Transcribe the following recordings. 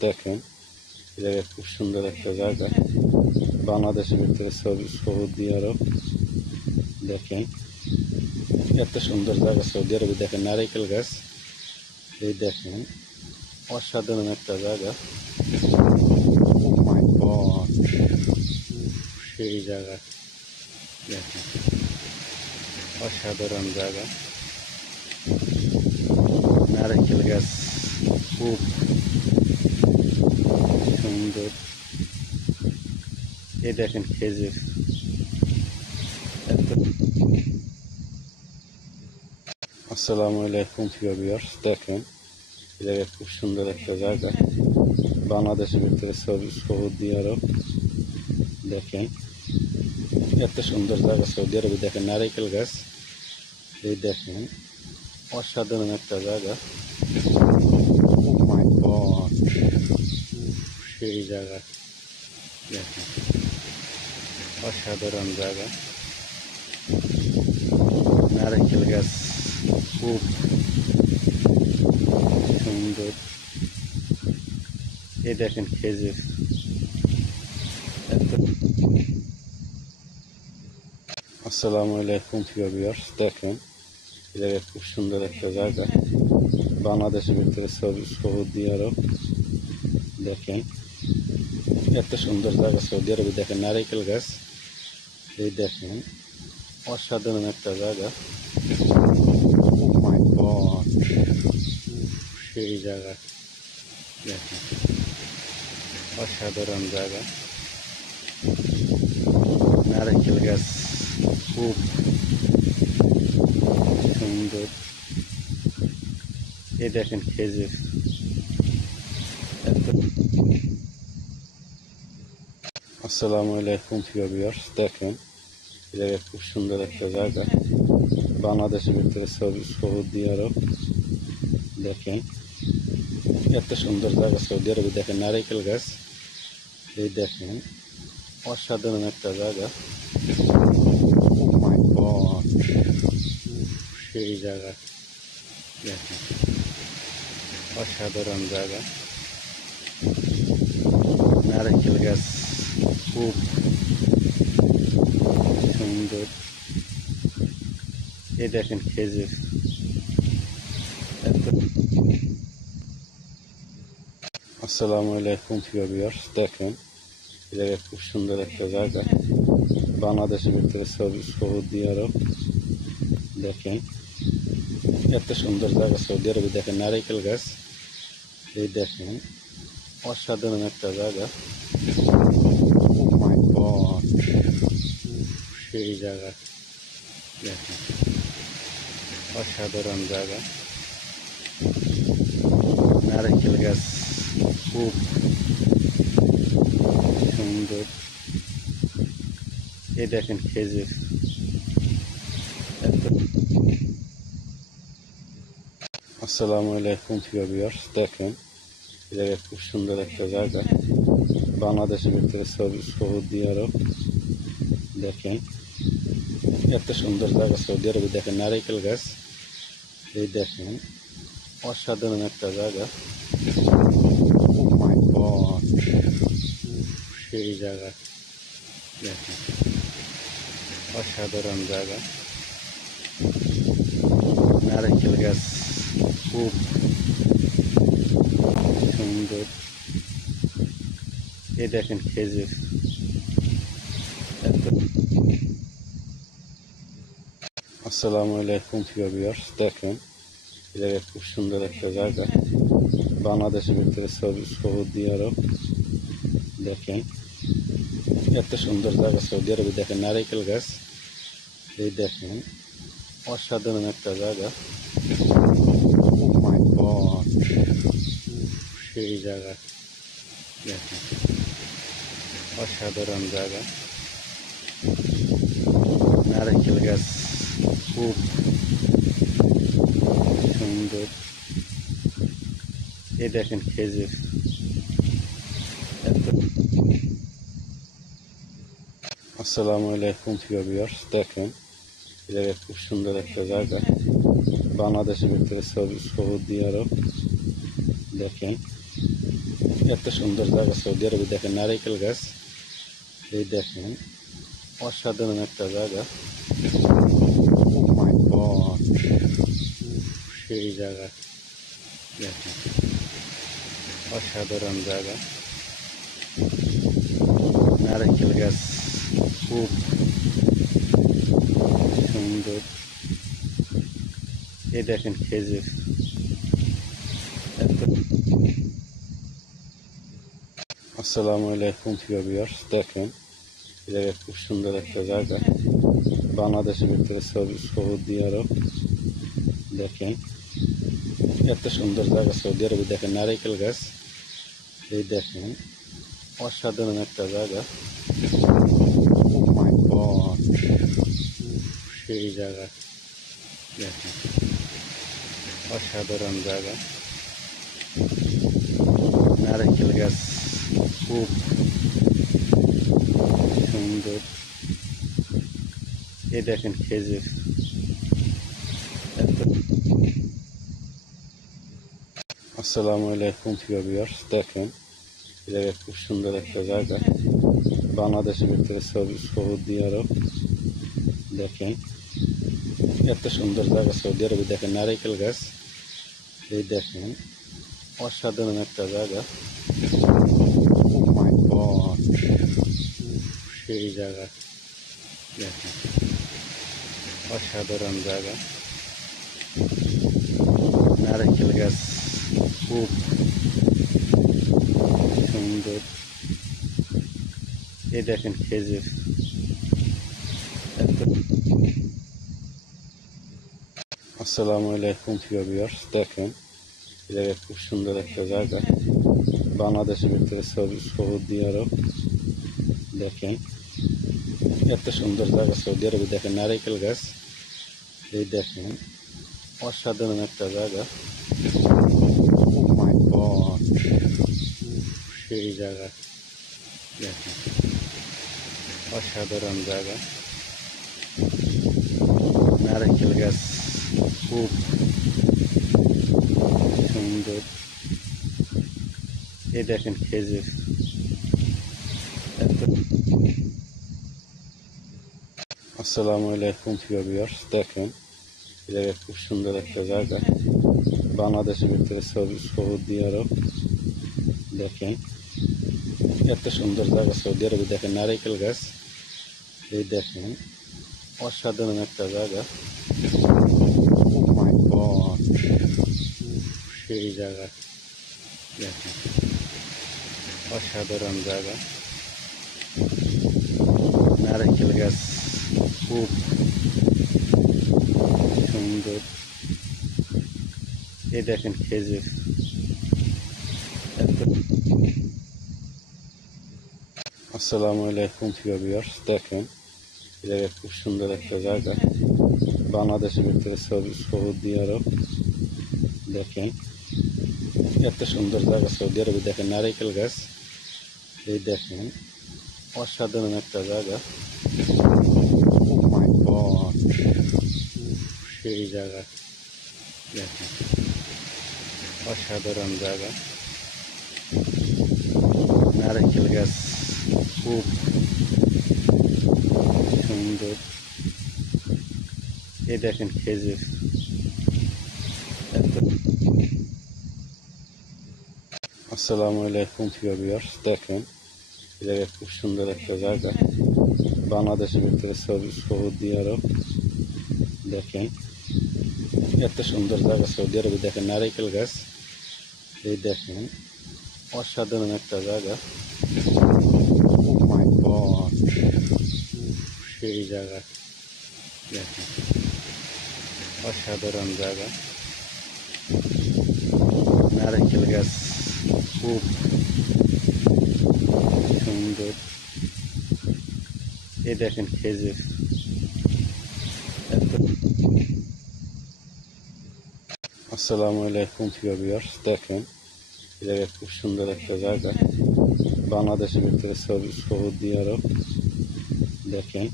দেখেন, এই জায়গায় খুব সুন্দর একটা জায়গা। বাংলাদেশের ভিতরে সৌদি আরব, দেখেন। এত সুন্দর জায়গা সৌদি আরবে। দেখেন, নারিকেল গাছ। এই দেখেন, অসাধারণ একটা জায়গা। Oh! সেই জায়গা। দেখেন, অসাধারণ জায়গা। নারকেল গাছ, খুব সুন্দর। এই দেখেন খেজুর। আসসালামু আলাইকুম, প্রিয় দেখেন, এই জায়গায় খুব সুন্দর একটা জায়গা। বাংলাদেশের ভিতরে সৌদি আরব দেখেন, এত সুন্দর জায়গা সৌদি আরবে। দেখেন, নারিকেল গাছ। এই দেখেন, অসাধারণ একটা জায়গা। Oh! সেই জায়গা দেখেন অসাধারণ জায়গা নারকেল গাছ খুব সুন্দর এই দেখেন খেজুর এত আসসালামু আলাইকুম প্রিয় ভিউয়ার্স দেখেন এই জায়গায় খুব সুন্দর একটা জায়গা বাংলাদেশের ভিতরে সৌদি সৌদি আরব দেখেন এত সুন্দর জায়গা, সৌদি আরবে দেখেন, নারিকেল গাছ। এই দেখেন, অসাধারণ একটা জায়গা। Oh my সেই জায়গা। দেখেন, অসাধারণ জায়গা। নারকেল গাছ, খুব সুন্দর। এই দেখেন, খেজুর। আসসালামু আলাইকুম প্রিয় ভিউয়ার্স দেখেন এই জায়গায় খুব সুন্দর একটা জায়গা বাংলাদেশের ভিতরে সৌদি সৌদি আরব দেখেন এত সুন্দর জায়গা সৌদি আরবে দেখেন নারিকেল গাছ এই দেখেন অসাধারণ একটা জায়গা Oh my God! সেই জায়গা দেখেন অসাধারণ জায়গা নারকেল গাছ খুব সুন্দর। এই দেখেন খেজুর। আসসালামু আলাইকুম, প্রিয় দেখেন, এই জায়গায় খুব সুন্দর একটা জায়গা। বাংলাদেশের ভিতরে সৌদি আরব দেখেন, এত সুন্দর জায়গা সৌদি আরবে। দেখেন, নারিকেল গাছ। এই দেখেন, অসাধারণ একটা জায়গা। সেই জায়গা। দেখেন, অসাধারণ জায়গা। নারকেল গাছ, খুব সুন্দর। এই দেখেন খেজুর। আসসালামু আলাইকুম, প্রিয় দেখেন, এই জায়গায় খুব সুন্দর একটা জায়গা। বাংলাদেশের ভিতরে সৌদি আরব। দেখেন এত সুন্দর জায়গা, সৌদি আরবে দেখেন, নারিকেল গাছ। এই দেখেন, অসাধারণ একটা জায়গা! সেই জায়গা, দেখেন, অসাধারণ জায়গা। নারকেল গাছ, খুব সুন্দর। এই দেখেন খেজুর। এত আসসালামু আলাইকুম প্রিয় ভিউয়ার্স দেখেন এই জায়গায় খুব সুন্দর একটা জায়গা বাংলাদেশের ভিতরে সৌদি সৌদি আরব দেখেন এত সুন্দর জায়গা সৌদি আরবে দেখেন নারিকেল গাছ এই দেখেন অসাধারণ একটা জায়গা Oh my God! সেই জায়গা দেখেন অসাধারণ জায়গা নারকেল গাছ খুব সুন্দর। এই দেখেন খেজুর। আসসালামু আলাইকুম, প্রিয় দেখেন, এই জায়গায় খুব সুন্দর একটা জায়গা। বাংলাদেশের ভিতরে সৌদি আরব। দেখেন, এত সুন্দর জায়গা সৌদি আরবে। দেখেন, নারিকেল গাছ। এই দেখেন, অসাধারণ একটা জায়গা। সেই জায়গা দেখেন অসাধারণ জায়গা নারকেল গাছ খুব সুন্দর এই দেখেন খেজুর এত আসসালামু আলাইকুম প্রিয় ভিউয়ার্স দেখেন এই জায়গায় খুব সুন্দর একটা জায়গা বাংলাদেশের ভিতরে সৌদি সৌদি আরব দেখেন এত সুন্দর জায়গা, সৌদি আরবে দেখেন, নারিকেল গাছ। এই দেখেন, অসাধারণ একটা জায়গা। Oh! সেই জায়গা। দেখেন, অসাধারণ জায়গা। নারকেল গাছ খুব সুন্দর। এই দেখেন, খেজুর। আসসালামু আলাইকুম প্রিয় ভিউয়ার্স দেখেন এই জায়গায় খুব সুন্দর একটা জায়গা বাংলাদেশের ভিতরে সৌদি সৌদি আরব দেখেন এত সুন্দর জায়গা সৌদি আরবে দেখেন নারিকেল গাছ এই দেখেন অসাধারণ একটা জায়গা Oh my God! সেই জায়গা দেখেন অসাধারণ জায়গা নারকেল গাছ খুব সুন্দর এই দেখেন খেজুর এত আসসালামু আলাইকুম প্রিয় ভিউয়ার্স দেখেন এই জায়গায় খুব সুন্দর একটা জায়গা বাংলাদেশের ভিতরে সৌদি সৌদি আরব দেখেন এত সুন্দর জায়গা সৌদি আরবে দেখেন নারিকেল গাছ এই দেখেন অসাধারণ একটা জায়গা সেই জায়গা দেখেন অসাধারণ জায়গা নারকেল গাছ খুব সুন্দর এই দেখেন খেজুর এত আসসালামু আলাইকুম প্রিয় ভিউয়ার্স দেখেন এই জায়গায় খুব সুন্দর একটা জায়গা বাংলাদেশের ভিতরে সৌদি সৌদি আরব দেখেন এত সুন্দর জায়গা, সৌদি আরবে দেখেন, নারিকেল গাছ। এই দেখেন, অসাধারণ একটা জায়গা। Oh সেই জায়গা। দেখেন, অসাধারণ জায়গা। নারকেল গাছ খুব সুন্দর। এই দেখেন খেজুর। এত আসসালামু আলাইকুম প্রিয় ভিউয়ার্স দেখেন এই জায়গায় খুব সুন্দর একটা জায়গা বাংলাদেশের ভিতরে সৌদি সৌদি আরব দেখেন এত সুন্দর জায়গা সৌদি আরবে দেখেন নারিকেল গাছ এই দেখেন অসাধারণ একটা জায়গা Oh my God! সেই জায়গা দেখেন অসাধারণ জায়গা নারকেল গাছ খুব সুন্দর। এই দেখেন খেজুর। আসসালামু আলাইকুম, প্রিয় ভিউয়ার্স দেখেন, এই জায়গায় খুব সুন্দর একটা জায়গা। বাংলাদেশের ভিতরে সৌদি আরব। দেখেন, এত সুন্দর জায়গা সৌদি আরবে। দেখেন, নারিকেল গাছ। এই দেখেন, অসাধারণ একটা জায়গা। সেই জায়গা। দেখেন, অসাধারণ জায়গা। নারকেল গাছ খুব সুন্দর। এই দেখেন খেজুর। আসসালামু আলাইকুম, প্রিয় ভিউয়ার্স দেখেন, এই জায়গায় খুব সুন্দর একটা জায়গা। বাংলাদেশের ভিতরে সৌদি আরব দেখেন,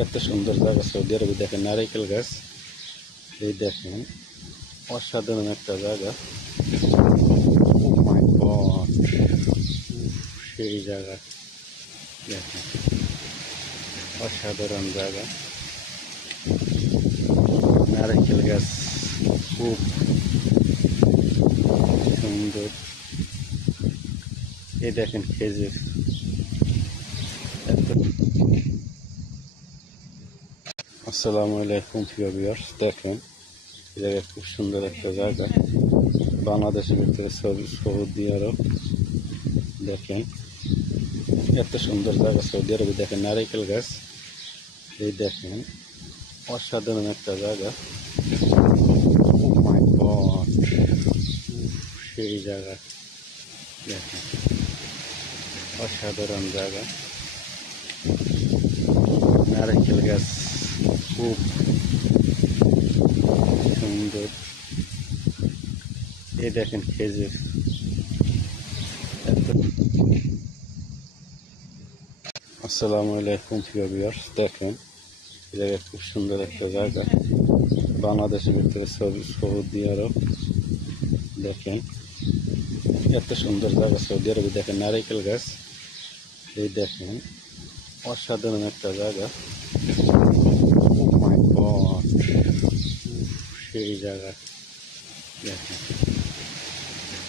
এত সুন্দর জায়গা সৌদি আরবে দেখেন, নারিকেল গাছ। এই দেখেন, অসাধারণ একটা জায়গা। Oh! সেই জায়গা। দেখেন, অসাধারণ জায়গা। নারকেল গাছ, খুব সুন্দর। এই দেখেন, খেজুর। আসসালামু আলাইকুম প্রিয় ভিউয়ার্স দেখেন এই জায়গায় খুব সুন্দর একটা জায়গা বাংলাদেশের ভিতরে সৌদি সৌদি আরব দেখেন এত সুন্দর জায়গা সৌদি আরবে দেখেন নারিকেল গাছ এই দেখেন অসাধারণ একটা জায়গা Oh my God! সেই জায়গা দেখেন অসাধারণ জায়গা নারকেল গাছ খুব সুন্দর এই দেখেন খেজুর আসসালামু আলাইকুম প্রিয় দেখেন জায়গায় খুব সুন্দর একটা জায়গা। বাংলাদেশের ভিতরে সৌদি আরব দেখেন, এত সুন্দর জায়গা সৌদি আরবে। দেখেন, নারিকেল গাছ। এই দেখেন, অসাধারণ একটা জায়গা। সেই জায়গা দেখেন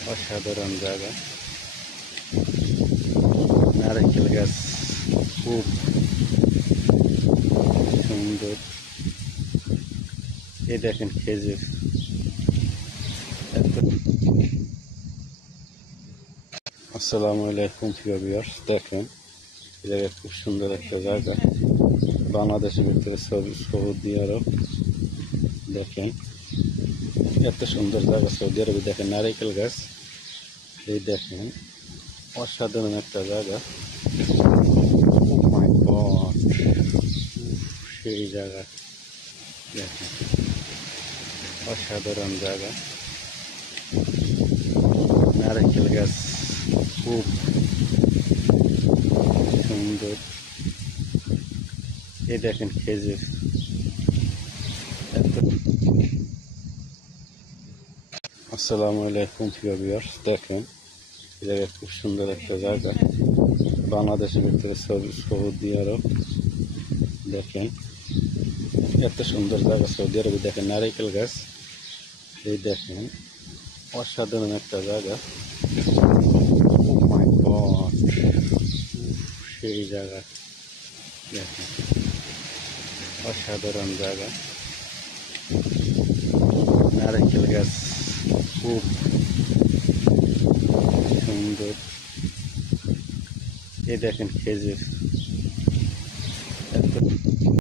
অসাধারণ জায়গা নারকেল গাছ খুব সুন্দর এই দেখেন খেজুর এত- আসসালামু আলাইকুম প্রিয় ভিউয়ার্স দেখেন এই জায়গায় খুব সুন্দর একটা জায়গা বাংলাদেশের ভিতরে সৌদি সৌদি আরব দেখেন এত সুন্দর জায়গা সৌদি আরবে দেখেন, নারিকেল গাছ। এই দেখেন, অসাধারণ একটা জায়গা। Oh! সেই জায়গা। দেখেন, অসাধারণ জায়গা। নারকেল গাছ খুব সুন্দর। এই দেখেন, খেজুর। আসসালামু আলাইকুম প্রিয় ভিউয়ার্স দেখেন, এই জায়গায় খুব সুন্দর একটা জায়গা। বাংলাদেশের ভিতরে সৌদি আরব দেখেন, এত সুন্দর জায়গা সৌদি আরবে। দেখেন, নারিকেল গাছ। এই দেখেন, অসাধারণ একটা জায়গা। Oh! সেই জায়গা। দেখেন, অসাধারণ জায়গা। নারকেল গাছ। খুব সুন্দর। এই দেখেন খেজুর।